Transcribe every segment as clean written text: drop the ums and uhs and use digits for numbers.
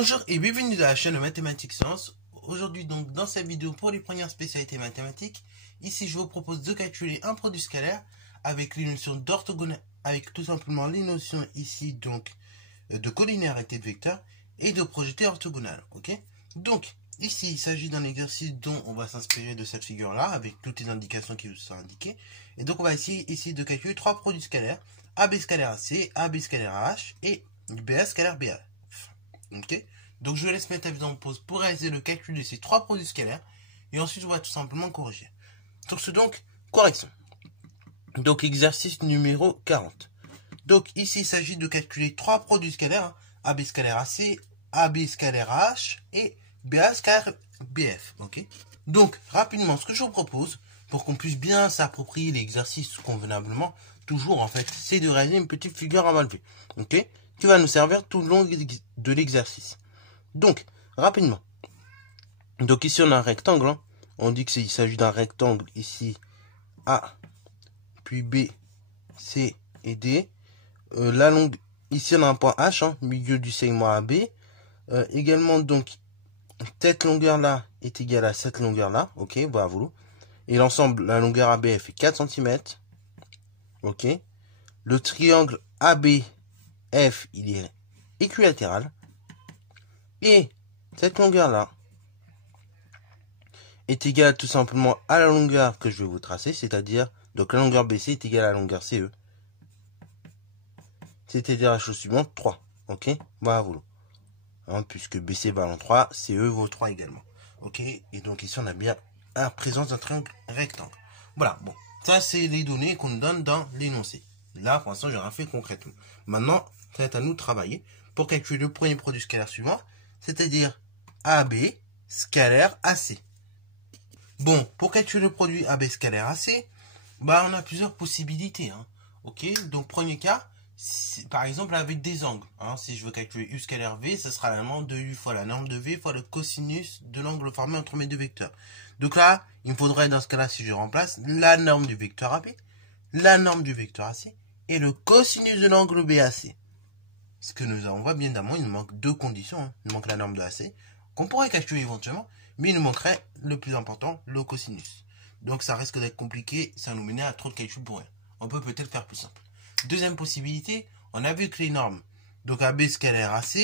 Bonjour et bienvenue dans la chaîne de Mathématiques Sciences. Aujourd'hui donc dans cette vidéo pour les premières spécialités mathématiques, ici je vous propose de calculer un produit scalaire avec les notions d'orthogonale, avec tout simplement les notions ici donc de collinéarité de vecteurs et de projeté orthogonal. Ok. Donc ici il s'agit d'un exercice dont on va s'inspirer de cette figure là avec toutes les indications qui vous sont indiquées. Et donc on va essayer ici de calculer trois produits scalaires, AB scalaire AC, AB scalaire AH et BA scalaire BA. Ok, donc je laisse mettre la vidéo en pause pour réaliser le calcul de ces trois produits scalaires et ensuite on va tout simplement corriger. Sur ce donc, correction. Donc exercice numéro 40. Donc ici il s'agit de calculer trois produits scalaires, hein, AB scalaire AC, AB scalaire AH et BA scalaire BF. Ok. Donc rapidement ce que je vous propose pour qu'on puisse bien s'approprier l'exercice convenablement, toujours en fait, c'est de réaliser une petite figure à main levée. Ok, qui va nous servir tout le long de l'exercice. Donc, rapidement. Donc ici on a un rectangle. Hein. On dit qu'il s'agit d'un rectangle ici A, puis B, C et D. Ici on a un point H, hein, milieu du segment AB. Également donc, cette longueur là est égale à cette longueur là. Ok, voilà vous. Et l'ensemble, la longueur AB fait 4 cm. Ok. Le triangle AB F, il est équilatéral. Et cette longueur-là est égale tout simplement à la longueur que je vais vous tracer, c'est-à-dire, donc la longueur BC est égale à la longueur CE. C'est-à-dire la chose suivante, 3. Ok, voilà, vous. Hein, puisque BC valant 3, CE vaut 3 également. Ok, et donc ici on a bien la présence d'un triangle rectangle. Voilà, bon, ça c'est les données qu'on nous donne dans l'énoncé. Là, pour l'instant, j'ai rien fait concrètement. Maintenant, ça va être à nous de travailler pour calculer le premier produit scalaire suivant, c'est-à-dire AB scalaire AC. Bon, pour calculer le produit AB scalaire AC, bah, on a plusieurs possibilités. Hein. Ok, donc premier cas, par exemple avec des angles. Hein, si je veux calculer U scalaire V, ce sera la norme de U fois la norme de V fois le cosinus de l'angle formé entre mes deux vecteurs. Donc là, il me faudrait dans ce cas-là, si je remplace, la norme du vecteur AB, la norme du vecteur AC et le cosinus de l'angle BAC. Ce que nous avons, on voit bien évidemment, il nous manque deux conditions. Hein. Il nous manque la norme de AC, qu'on pourrait calculer éventuellement, mais il nous manquerait le plus important, le cosinus. Donc ça risque d'être compliqué, ça nous mène à trop de calculs pour rien. On peut peut-être faire plus simple. Deuxième possibilité, on a vu que les normes, donc AB scalaire AC,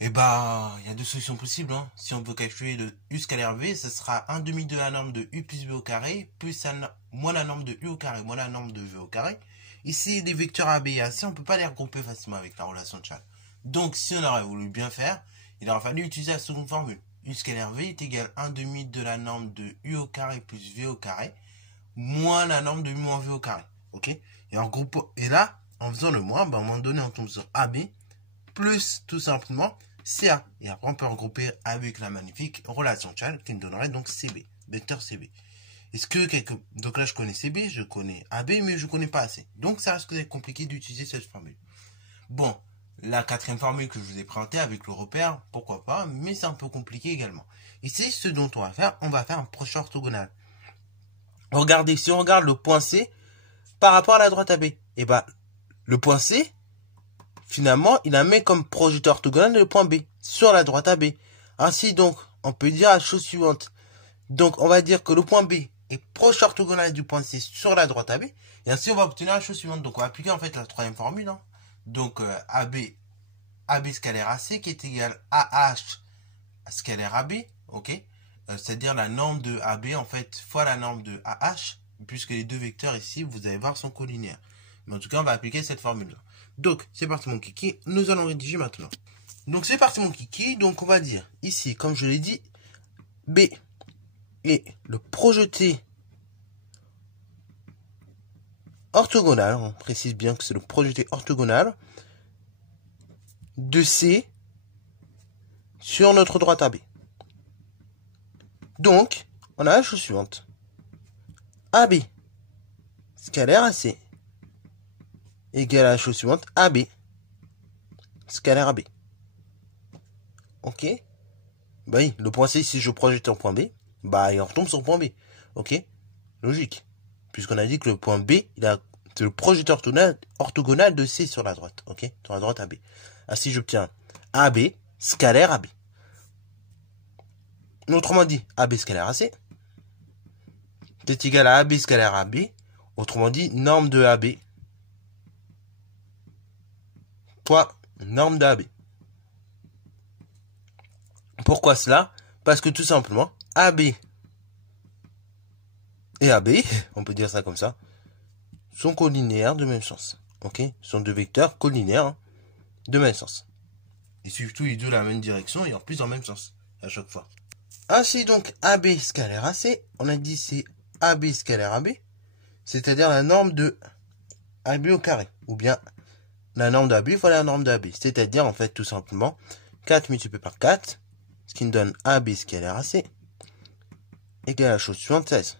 et bah, il y a deux solutions possibles. Hein. Si on veut calculer le U scalaire V, ce sera 1 demi de la norme de U plus V au carré, plus moins la norme de U au carré, moins la norme de V au carré. Ici, les vecteurs AB et AC, on ne peut pas les regrouper facilement avec la relation de Chasles. Donc, si on aurait voulu bien faire, il aurait fallu utiliser la seconde formule. U scalaire V est égal à 1 demi de la norme de U au carré plus V au carré, moins la norme de U moins V au carré. Ok? Et là, en faisant le moins, ben, à un moment donné, on tombe sur AB, plus tout simplement CA. Et après, on peut regrouper avec la magnifique relation de Chasles qui me donnerait donc CB, vecteur CB. Est-ce que donc là je connais CB, je connais AB, mais je connais pas AC. Donc ça risque d'être compliqué d'utiliser cette formule. Bon, la quatrième formule que je vous ai présentée avec le repère, pourquoi pas, mais c'est un peu compliqué également. Ici, ce dont on va faire un projet orthogonal. Regardez, si on regarde le point C par rapport à la droite AB, et ben le point C, finalement, il a mis comme projeté orthogonal le point B sur la droite AB. Ainsi donc, on peut dire la chose suivante. Donc, on va dire que le point B est proche orthogonal du point C sur la droite AB. Et ainsi, on va obtenir la chose suivante. Donc, on va appliquer en fait la troisième formule. Hein. Donc, AB scalaire AC qui est égal à AH scalaire AB. Ok. C'est-à-dire la norme de AB en fait fois la norme de AH. Puisque les deux vecteurs ici, vous allez voir, sont collinéaires. Mais en tout cas, on va appliquer cette formule-là. Donc, c'est parti mon kiki. Nous allons rédiger maintenant. Donc, c'est parti mon kiki. Donc, on va dire ici, comme je l'ai dit, B et le projeté orthogonal, on précise bien que c'est le projeté orthogonal de C sur notre droite AB. Donc, on a la chose suivante. AB scalaire AC égale à la chose suivante. AB scalaire AB. Ok. Bah oui, le point C, si je projette en point B, bah il retombe sur le point B. Ok. Logique. Puisqu'on a dit que le point B, c'est le projeteur orthogonal de C sur la droite. Ok. Sur la droite AB. Ainsi, j'obtiens AB scalaire AB. Autrement dit, AB scalaire AC, c'est égal à AB scalaire AB. Autrement dit, norme de AB fois norme de AB. Pourquoi cela? Parce que tout simplement, AB et AB, on peut dire ça comme ça, sont collinéaires de même sens. Ok? Sont deux vecteurs collinéaires de même sens. Ils suivent tous les deux la même direction et en plus dans le même sens à chaque fois. Ainsi donc, AB scalaire AC, on a dit c'est AB scalaire AB, c'est-à-dire la norme de AB au carré, ou bien la norme d'AB fois la norme d'AB, c'est-à-dire en fait tout simplement 4 multiplié par 4, ce qui nous donne AB scalaire AC, égale à la chose suivante, 16.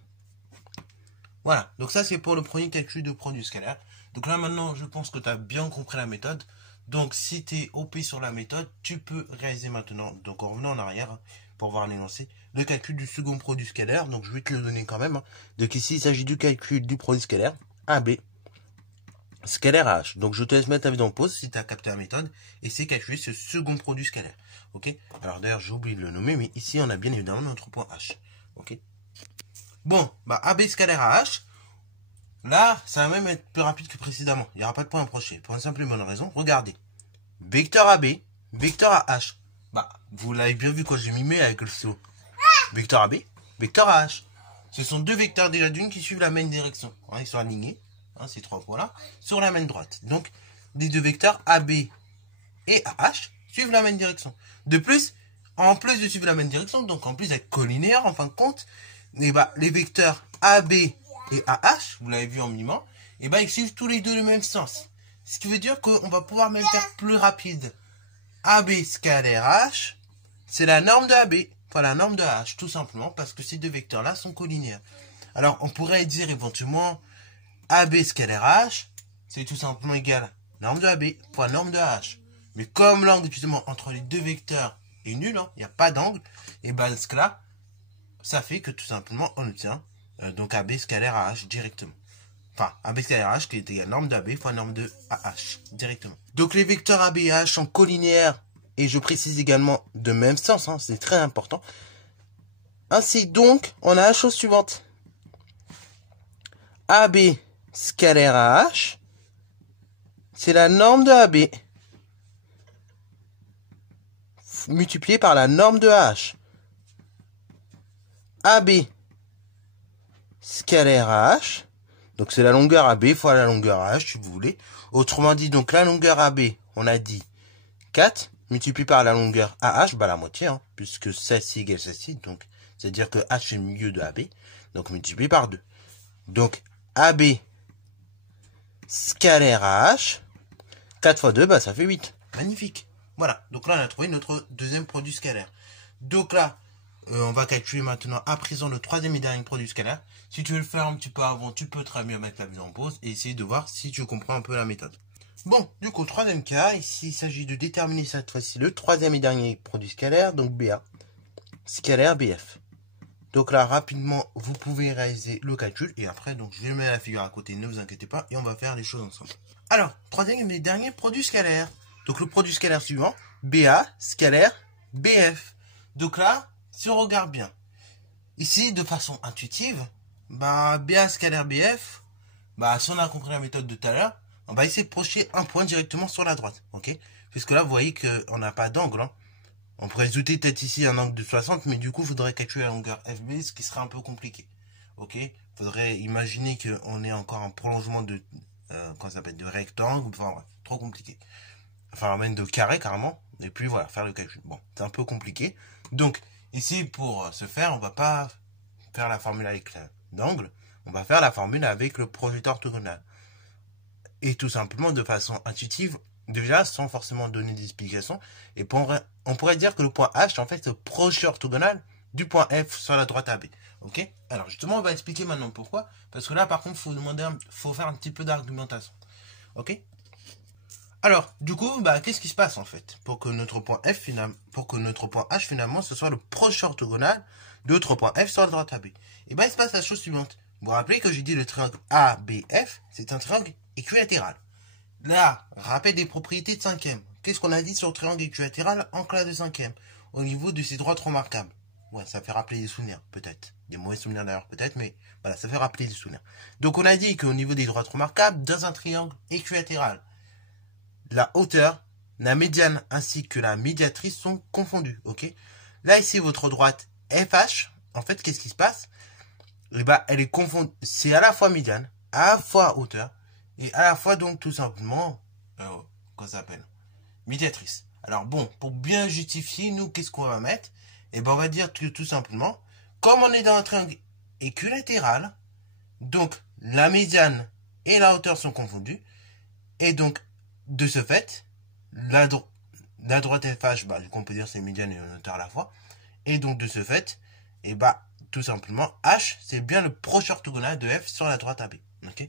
Voilà, donc ça c'est pour le premier calcul de produit scalaire. Donc là maintenant, je pense que tu as bien compris la méthode. Donc si tu es OP sur la méthode, tu peux réaliser maintenant, donc en revenant en arrière, pour voir l'énoncé, le calcul du second produit scalaire. Donc je vais te le donner quand même. Donc ici, il s'agit du calcul du produit scalaire, AB, scalaire à H. Donc je te laisse mettre ta vidéo en pause si tu as capté la méthode. Et c'est calculer ce second produit scalaire. Ok? Alors d'ailleurs, j'ai oublié de le nommer, mais ici on a bien évidemment notre point H. Ok? Bon, bah AB scalaire à H, là, ça va même être plus rapide que précédemment. Il n'y aura pas de point approché. Pour une simple et bonne raison, regardez. Vecteur AB, vecteur à H. Bah, vous l'avez bien vu quand j'ai mimé avec le saut. Vecteur AB, vecteur à H. Ce sont deux vecteurs déjà d'une qui suivent la même direction. Hein, ils sont alignés, hein, ces trois points-là, sur la même droite. Donc, les deux vecteurs AB et AH suivent la même direction. De plus, en plus de suivre la même direction, donc en plus d'être collinéaires en fin de compte, et bah, les vecteurs AB et AH, vous l'avez vu en mimant, et bah, ils suivent tous les deux le même sens. Ce qui veut dire qu'on va pouvoir même faire plus rapide. AB scalaire H, c'est la norme de AB, fois la norme de H, tout simplement, parce que ces deux vecteurs-là sont collinéaires. Alors, on pourrait dire éventuellement, AB scalaire H, c'est tout simplement égal à norme de AB, fois norme de H. Mais comme l'angle, justement, entre les deux vecteurs est nul, hein, il n'y a pas d'angle, et ben, ce cas-là, ça fait que tout simplement, on obtient donc AB scalaire à H directement. Enfin, AB scalaire à H qui est égal à norme d'AB fois norme de AH directement. Donc les vecteurs AB et H sont collinéaires, et je précise également de même sens, hein, c'est très important. Ainsi donc, on a la chose suivante. AB scalaire à H, c'est la norme de AB multipliée par la norme de AH. AB scalaire à H, donc c'est la longueur AB fois la longueur H, si vous voulez. Autrement dit, donc la longueur AB, on a dit 4, multiplié par la longueur AH, bah la moitié, hein, puisque celle-ci égale celle-ci, donc c'est-à-dire que H est le milieu de AB, donc multiplié par 2. Donc AB scalaire à H, 4 fois 2, bah ça fait 8. Magnifique. Voilà, donc là on a trouvé notre deuxième produit scalaire. Donc là, on va calculer maintenant à présent le troisième et dernier produit scalaire. Si tu veux le faire un petit peu avant, tu peux très bien mettre la vidéo en pause et essayer de voir si tu comprends un peu la méthode. Bon, du coup, troisième cas, ici il s'agit de déterminer cette fois-ci le troisième et dernier produit scalaire, donc BA, scalaire BF. Donc là, rapidement, vous pouvez réaliser le calcul et après, donc je vais mettre la figure à côté, ne vous inquiétez pas, et on va faire les choses ensemble. Alors, troisième et dernier produit scalaire. Donc le produit scalaire suivant, BA, scalaire BF. Donc là, si on regarde bien, ici, de façon intuitive, bah, BA scalaire BF, bah, si on a compris la méthode de tout à l'heure, on va essayer de projeter un point directement sur la droite, ok? Puisque là, vous voyez qu'on n'a pas d'angle, hein. On pourrait ajouter peut-être ici un angle de 60, mais du coup, il faudrait calculer la longueur FB, ce qui serait un peu compliqué, ok? Il faudrait imaginer qu'on ait encore un prolongement de, comment ça s'appelle, de rectangle, enfin, bref, trop compliqué. Enfin, même de carré, carrément, et puis voilà, faire le calcul. Bon, c'est un peu compliqué. Donc, ici, pour ce faire, on va pas faire la formule avec l'angle, on va faire la formule avec le projecteur orthogonal. Et tout simplement, de façon intuitive, déjà, sans forcément donner d'explication, et on pourrait dire que le point H, en fait, c'est le projet orthogonal du point F sur la droite AB. Ok? Alors, justement, on va expliquer maintenant pourquoi. Parce que là, par contre, faut faire un petit peu d'argumentation. Ok? Alors, du coup, bah, qu'est-ce qui se passe en fait pour que notre point H finalement ce soit le proche orthogonal de notre point F sur la droite AB? Et bah, il se passe la chose suivante. Vous vous rappelez que j'ai dit le triangle ABF, c'est un triangle équilatéral. Là, rappel des propriétés de cinquième. qu'est-ce qu'on a dit sur le triangle équilatéral en classe de 5e au niveau de ces droites remarquables? Ouais, ça fait rappeler des souvenirs, peut-être. Des mauvais souvenirs d'ailleurs, peut-être, mais voilà, ça fait rappeler des souvenirs. Donc, on a dit qu'au niveau des droites remarquables, dans un triangle équilatéral, la hauteur, la médiane ainsi que la médiatrice sont confondues, ok? Là, ici, votre droite FH, en fait, qu'est-ce qui se passe? Eh ben, elle est confondue, c'est à la fois médiane, à la fois hauteur, et à la fois, donc, tout simplement, quoi ça s'appelle? Médiatrice. Alors, bon, pour bien justifier, nous, qu'est-ce qu'on va mettre? Eh ben, on va dire que, tout simplement, comme on est dans un triangle équilatéral, donc, la médiane et la hauteur sont confondues, et donc, de ce fait, la droite FH, bah, on peut dire c'est médiane et hauteur à la fois. Et donc, de ce fait, et bah, tout simplement, H, c'est bien le proche orthogonal de F sur la droite AB. Ok?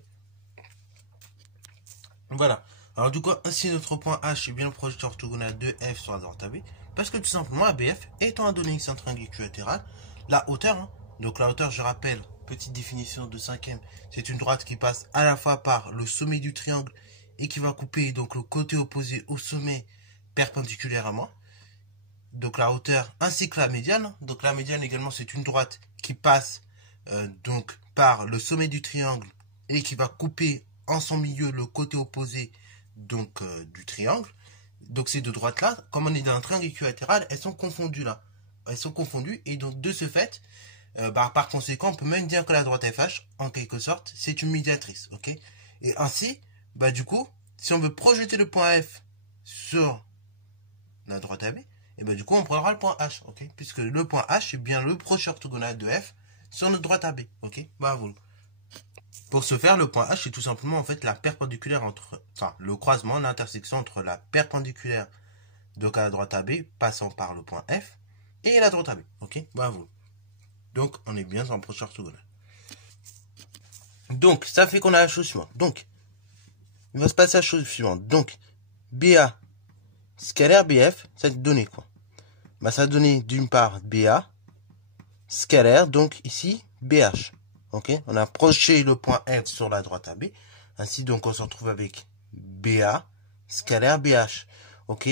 Voilà. Alors, du coup, ainsi notre point H est bien le proche orthogonal de F sur la droite AB. Parce que tout simplement, ABF étant un donné X en triangle équilatéral, la hauteur, hein, donc la hauteur, je rappelle, petite définition de 5e, c'est une droite qui passe à la fois par le sommet du triangle et qui va couper donc le côté opposé au sommet perpendiculairement. Donc la hauteur ainsi que la médiane. Donc la médiane également c'est une droite qui passe donc par le sommet du triangle et qui va couper en son milieu le côté opposé donc du triangle. Donc ces deux droites là, comme on est dans un triangle équilatéral, elles sont confondues là. Elles sont confondues et donc de ce fait, par conséquent, on peut même dire que la droite FH, en quelque sorte, c'est une médiatrice, ok? Et ainsi, bah du coup, si on veut projeter le point F sur la droite AB, et bah du coup, on prendra le point H, ok? Puisque le point H est bien le proche orthogonal de F sur notre droite AB, ok? Bah voilà. Pour ce faire, le point H est tout simplement en fait la perpendiculaire entre, enfin, le croisement, l'intersection entre la perpendiculaire donc à la droite AB passant par le point F et la droite AB, ok? Bah voilà. Donc, on est bien dans le proche orthogonal. Donc, ça fait qu'on a la chose suivante. Donc, il va se passer la chose suivante. Donc, BA scalaire BF, ça va te donner quoi? Bah, ça va donner d'une part BA scalaire, donc ici BH. Ok? On a approché le point F sur la droite AB. Ainsi, donc, on se retrouve avec BA scalaire BH. Ok?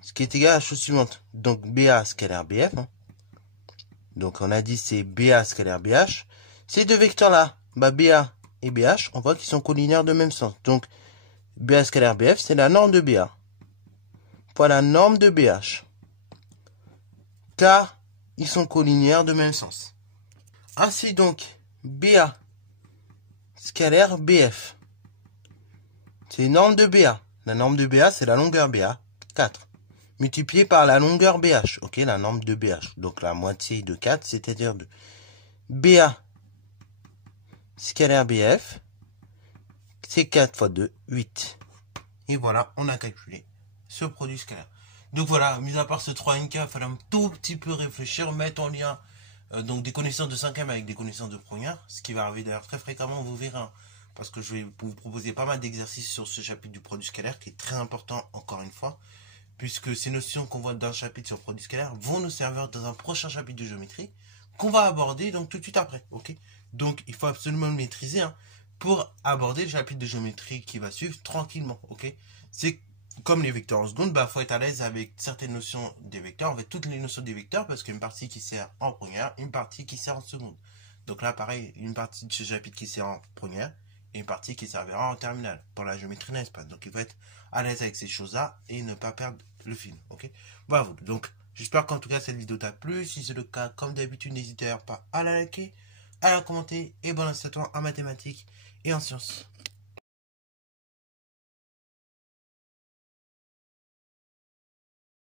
Ce qui est égal à la chose suivante. Donc, BA scalaire BF. Hein. Donc, on a dit c'est BA scalaire BH. Ces deux vecteurs-là, bah, BA et BH, on voit qu'ils sont collinaires de même sens. Donc, BA scalaire BF, c'est la norme de BA. Fois la norme de BH. Car ils sont collinaires de même sens. Ainsi donc, BA scalaire BF. C'est une norme de BA. La norme de BA, c'est la longueur BA, 4. Multiplié par la longueur BH. Ok, la norme de BH. Donc la moitié de 4, c'est-à-dire 2. BA scalaire BF, c'est 4 fois 2, 8. Et voilà, on a calculé ce produit scalaire. Donc voilà, mis à part ce 3NK, il fallait un tout petit peu réfléchir, mettre en lien donc des connaissances de 5e avec des connaissances de première, ce qui va arriver d'ailleurs très fréquemment, vous verrez, hein, parce que je vais vous proposer pas mal d'exercices sur ce chapitre du produit scalaire, qui est très important, encore une fois, puisque ces notions qu'on voit dans le chapitre sur le produit scalaire vont nous servir dans un prochain chapitre de géométrie, qu'on va aborder donc tout de suite après, ok? Donc il faut absolument le maîtriser, hein, pour aborder le chapitre de géométrie qui va suivre tranquillement, ok? C'est comme les vecteurs en seconde, bah, faut être à l'aise avec certaines notions des vecteurs, avec toutes les notions des vecteurs, parce qu'il y a une partie qui sert en première, une partie qui sert en seconde. Donc là, pareil, une partie de ce chapitre qui sert en première, et une partie qui servira en terminale, pour la géométrie d'un espace. Donc il faut être à l'aise avec ces choses-là, et ne pas perdre le fil, ok? Voilà, donc j'espère qu'en tout cas cette vidéo t'a plu. Si c'est le cas, comme d'habitude, n'hésitez pas à la liker, à la commenter, et bon instant en mathématiques et en sciences.